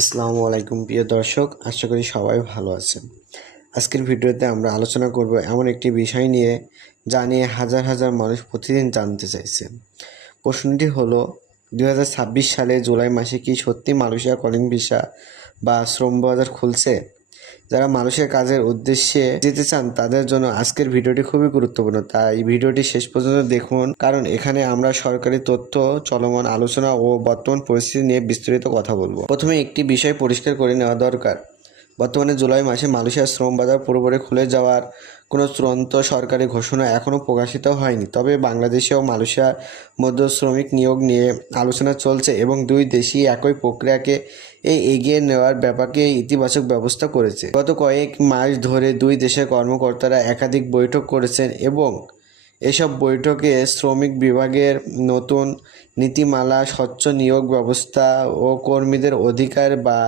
আসসালামু আলাইকুম প্রিয় দর্শক, আশা করি সবাই ভালো আছেন। আজকের ভিডিওতে আমরা আলোচনা করব এমন একটি বিষয় নিয়ে যা নিয়ে হাজার হাজার মানুষ প্রতিদিন জানতে চাইছে। প্রশ্নটি হলো 2026 সালে জুলাই মাসে কি সত্যি মালয়েশিয়া কলিং ভিসা বা শ্রম বাজার খুলছে? যারা মালয়েশিয়া কাজের উদ্দেশ্যে যেতে চান তাদের জন্য আজকের ভিডিওটি খুবই গুরুত্বপূর্ণ, তাই ভিডিওটি শেষ পর্যন্ত দেখুন, কারণ এখানে আমরা সরকারি তথ্য, চলমান আলোচনা ও বর্তমান পরিস্থিতি নিয়ে বিস্তারিত কথা বলবো। প্রথমে একটি বিষয় পরিষ্কার করে নেওয়া দরকার। বর্তমানে জুলাই মাসে মালয়েশিয়ার শ্রম বাজার পুরোপুরি খুলে যাওয়ার কোনো চূড়ান্ত সরকারি ঘোষণা এখনও প্রকাশিত হয়নি। তবে বাংলাদেশে ও মালয়েশিয়ার মধ্যে শ্রমিক নিয়োগ নিয়ে আলোচনা চলছে এবং দুই দেশই একই প্রক্রিয়াকে এগিয়ে নেওয়ার ব্যাপারে ইতিবাচক ব্যবস্থা করেছে। গত কয়েক মাস ধরে দুই দেশের কর্মকর্তারা একাধিক বৈঠক করেছেন এবং এসব বৈঠকে শ্রমিক বিভাগের নতুন নীতিমালা, স্বচ্ছ নিয়োগ ব্যবস্থা ও কর্মীদের অধিকার বা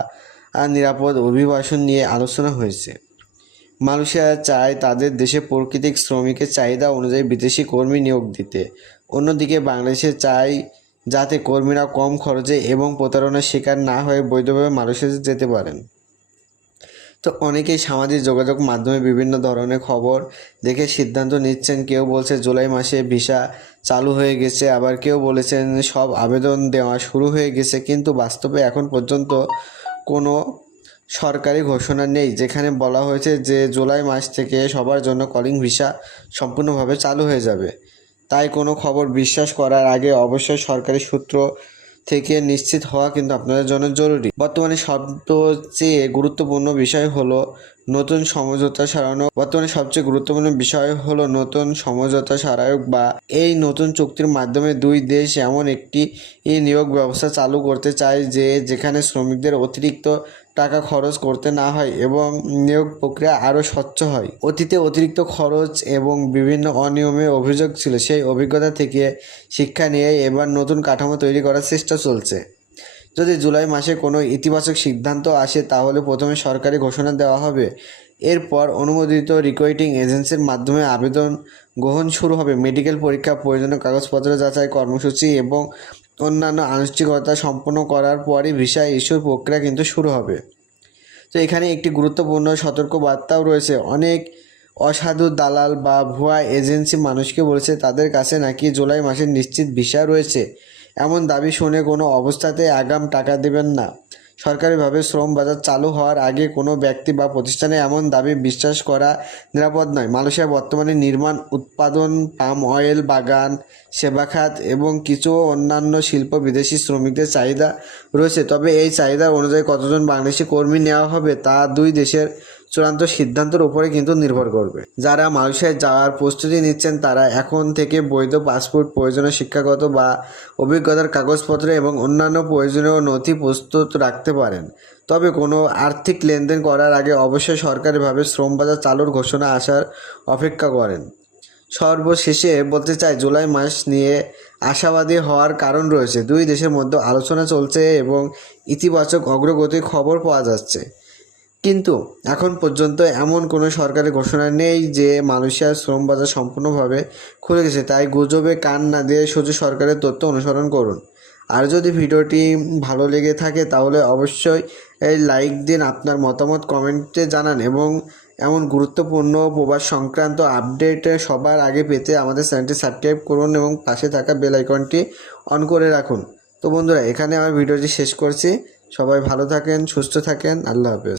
নিরাপদ অভিবাসন নিয়ে আলোচনা হয়েছে। মালয়েশিয়া চায় তাদের দেশে প্রাকৃতিক শ্রমিকের চাহিদা অনুযায়ী বিদেশি কর্মী নিয়োগ দিতে। অন্যদিকে বাংলাদেশে চায় যাতে কর্মীরা কম খরচে এবং প্রতারণার শিকার না হয়ে বৈধভাবে মালয়েশিয়াতে যেতে পারেন। তো অনেকেই সামাজিক যোগাযোগ মাধ্যমে বিভিন্ন ধরনের খবর দেখে সিদ্ধান্ত নিচ্ছেন। কেউ বলছে জুলাই মাসে ভিসা চালু হয়ে গেছে, আবার কেউ বলেছেন সব আবেদন দেওয়া শুরু হয়ে গেছে, কিন্তু বাস্তবে এখন পর্যন্ত কোনো সরকারি ঘোষণা নেই যেখানে বলা হয়েছে যে জুলাই মাস থেকে সবার জন্য কলিং ভিসা সম্পূর্ণভাবে চালু হয়ে যাবে। তাই কোনো খবর বিশ্বাস করার আগে অবশ্যই সরকারি সূত্র থেকে নিশ্চিত হওয়া কিন্তু আপনাদের জন্য জরুরি। বর্তমানে সবচেয়ে গুরুত্বপূর্ণ বিষয় হলো নতুন সমঝোতা সারানো। নতুন সমঝোতা সারায়ক বা এই নতুন চুক্তির মাধ্যমে দুই দেশ এমন একটি নিয়োগ ব্যবস্থা চালু করতে চায় যেখানে শ্রমিকদের অতিরিক্ত টাকা খরচ করতে না হয় এবং নিয়োগ প্রক্রিয়া আরও স্বচ্ছ হয়। অতীতে অতিরিক্ত খরচ এবং বিভিন্ন অনিয়মের অভিযোগ ছিল, সেই অভিজ্ঞতা থেকে শিক্ষা নিয়ে এবার নতুন কাঠামো তৈরি করার চেষ্টা চলছে। যদি জুলাই মাসে কোনো ইতিবাচক সিদ্ধান্ত আসে তাহলে প্রথমে সরকারি ঘোষণা দেওয়া হবে, এরপর অনুমোদিত রিক্রুটিং এজেন্সির মাধ্যমে আবেদন গ্রহণ শুরু হবে। মেডিকেল পরীক্ষা, প্রয়োজনীয় কাগজপত্র যাচাই, কর্মসূচি এবং অন্যান্য আনুষ্ঠানিকতা সম্পন্ন করার পরই ভিসা ইস্যুর প্রক্রিয়া কিন্তু শুরু হবে। তো এখানে একটি গুরুত্বপূর্ণ সতর্কবার্তাও রয়েছে। অনেক অসাধু দালাল বা ভুয়া এজেন্সি মানুষকে বলেছে তাদের কাছে নাকি জুলাই মাসে নিশ্চিত ভিসা রয়েছে। এমন দাবি শুনে কোনো অবস্থাতে আগাম টাকা দেবেন না। সরকারিভাবে শ্রম বাজার চালু হওয়ার আগে কোনো ব্যক্তি বা প্রতিষ্ঠানে এমন দাবি বিশ্বাস করা নিরাপদ নয়। মালয়েশিয়া বর্তমানে নির্মাণ, উৎপাদন, পাম অয়েল বাগান, সেবা খাত এবং কিছু অন্যান্য শিল্প বিদেশি শ্রমিকদের চাহিদা রয়েছে। তবে এই চাহিদা অনুযায়ী কতজন বাংলাদেশি কর্মী নেওয়া হবে তা দুই দেশের চূড়ান্ত সিদ্ধান্তের উপরে কিন্তু নির্ভর করবে। যারা মালয়েশিয়ায় যাওয়ার প্রস্তুতি নিচ্ছেন তারা এখন থেকে বৈধ পাসপোর্ট, প্রয়োজনীয় শিক্ষাগত বা অভিজ্ঞতার কাগজপত্র এবং অন্যান্য প্রয়োজনীয় নথি প্রস্তুত রাখতে পারেন। তবে কোনো আর্থিক লেনদেন করার আগে অবশ্যই সরকারিভাবে শ্রম বাজার চালুর ঘোষণা আসার অপেক্ষা করেন। সর্বশেষে বলতে চাই, জুলাই মাস নিয়ে আশাবাদী হওয়ার কারণ রয়েছে। দুই দেশের মধ্যে আলোচনা চলছে এবং ইতিবাচক অগ্রগতির খবর পাওয়া যাচ্ছে, কিন্তু এখন পর্যন্ত এমন কোনো সরকারি ঘোষণা নেই যে মালয়েশিয়ার শ্রম বাজার সম্পূর্ণভাবে খুলে গেছে। তাই গুজবে কান না দিয়ে শুধু সরকারের তথ্য অনুসরণ করুন। আর যদি ভিডিওটি ভালো লেগে থাকে তাহলে অবশ্যই লাইক দিন, আপনার মতামত কমেন্টে জানান এবং এমন গুরুত্বপূর্ণ প্রবাস সংক্রান্ত আপডেট সবার আগে পেতে আমাদের চ্যানেলটি সাবস্ক্রাইব করুন এবং পাশে থাকা বেল আইকনটি অন করে রাখুন। তো বন্ধুরা, এখানে আমার ভিডিওটি শেষ করছি। সবাই ভালো থাকেন, সুস্থ থাকেন। আল্লাহ হাফেজ।